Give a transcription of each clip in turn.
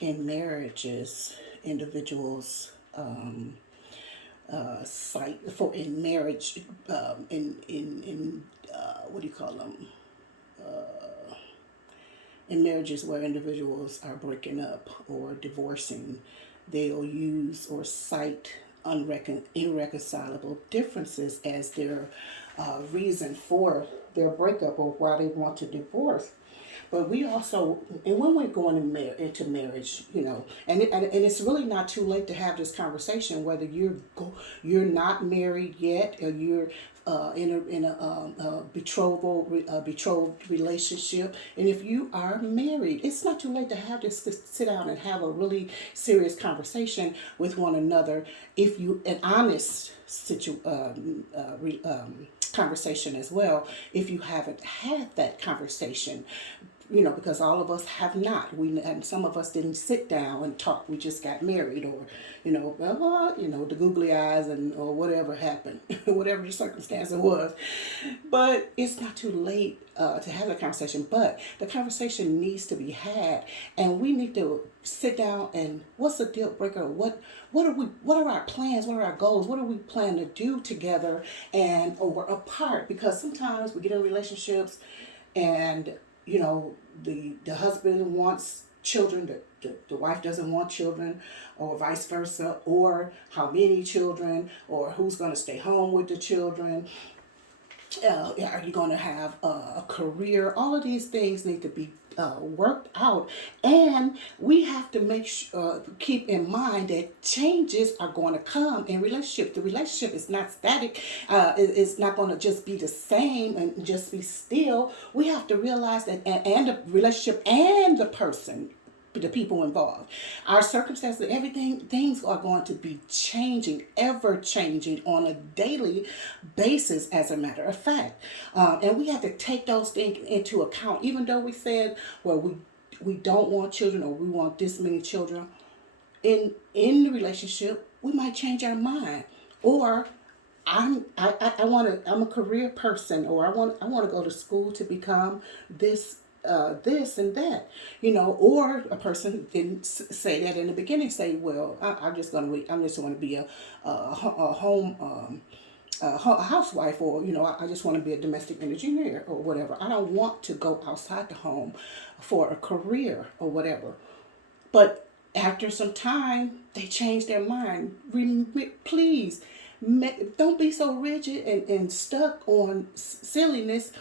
in marriages, individuals cite for in marriage, in what do you call them? In marriages where individuals are breaking up or divorcing, they'll use or cite irreconcilable differences as their reason for their breakup or why they want to divorce. But we also, and when we're going into marriage, and it's really not too late to have this conversation. Whether you're not married yet, or you're in a betrothed relationship, and if you are married, it's not too late to have this to sit down and have a really serious conversation with one another. If you an honest conversation as well, if you haven't had that conversation, because all of us have not. And some of us didn't sit down and talk. We just got married, or the googly eyes and or whatever happened, whatever the circumstance it was. But it's not too late to have that conversation. But the conversation needs to be had, and we need to sit down and what's the deal breaker? What are our plans? What are our goals? What do we plan to do together and or apart? Because sometimes we get in relationships and the husband wants children, the wife doesn't want children, or vice versa, or how many children, or who's going to stay home with the children. Are you going to have a career? All of these things need to be worked out, and we have to keep in mind that changes are going to come in relationship. The relationship is not static. It's not going to just be the same and just be still. We have to realize that, and the relationship and the person, the people involved, our circumstances, everything, things are going to be changing, ever changing on a daily basis, as a matter of fact. And we have to take those things into account. Even though we said, well, we don't want children, or we want this many children, in the relationship, we might change our mind. Or I'm a career person, or I want to go to school to become this and that, or a person didn't say that in the beginning. Say, well, I'm just going to be a home a housewife, or I just want to be a domestic engineer or whatever. I don't want to go outside the home for a career or whatever. But after some time, they change their mind. Please, don't be so rigid and stuck on silliness.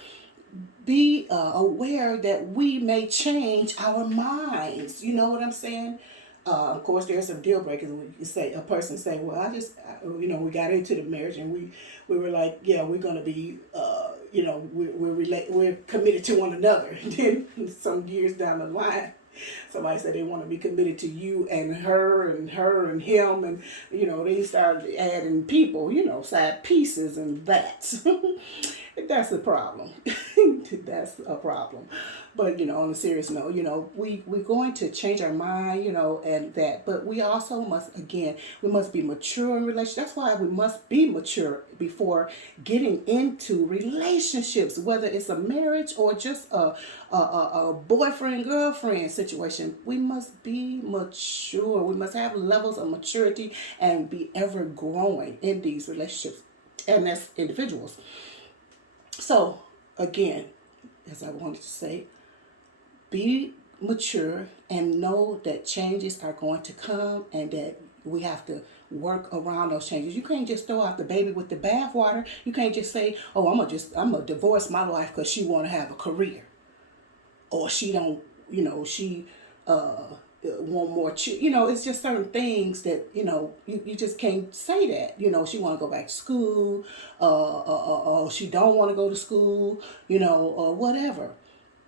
Be aware that we may change our minds. You know what I'm saying? Of course, there's some deal breakers. When you say a person say, "Well, we got into the marriage and we were like, yeah, we're gonna be, we're committed to one another." And then some years down the line, somebody said they want to be committed to you and her and him, and they started adding people, side pieces, and that. That's a problem. That's a problem. But on a serious note, we're going to change our mind, and that. But we also must, again, we must be mature in relationships. That's why we must be mature before getting into relationships, whether it's a marriage or just a boyfriend girlfriend situation. We must be mature. We must have levels of maturity and be ever growing in these relationships, and as individuals. So, again, as I wanted to say, be mature and know that changes are going to come, and that we have to work around those changes. You can't just throw out the baby with the bathwater. You can't just say, "Oh, I'm gonna divorce my wife because she want to have a career, or she don't, she want more." It's just certain things that you just can't say that. She want to go back to school, or she don't want to go to school, or whatever.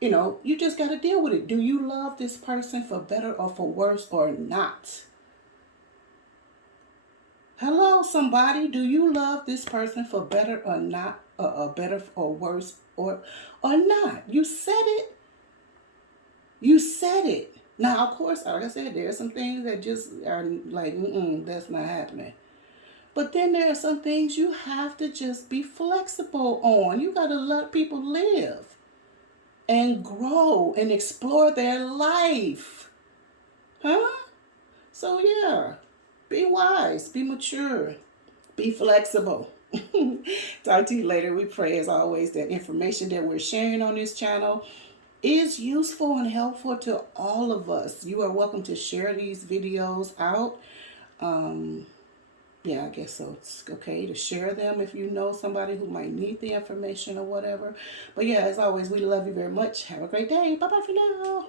You just got to deal with it. Do you love this person for better or for worse or not? Hello, somebody. Do you love this person for better or not, or better or worse or not? You said it. You said it. Now, of course, like I said, there are some things that just are like, that's not happening. But then there are some things you have to just be flexible on. You got to let people live and grow and explore their life. Huh? So yeah, be wise, be mature, be flexible. Talk to you later. We pray as always that information that we're sharing on this channel is useful and helpful to all of us. You are welcome to share these videos out. Um, yeah, I guess so. It's okay to share them if you know somebody who might need the information or whatever. But yeah, as always, we love you very much. Have a great day. Bye bye for now.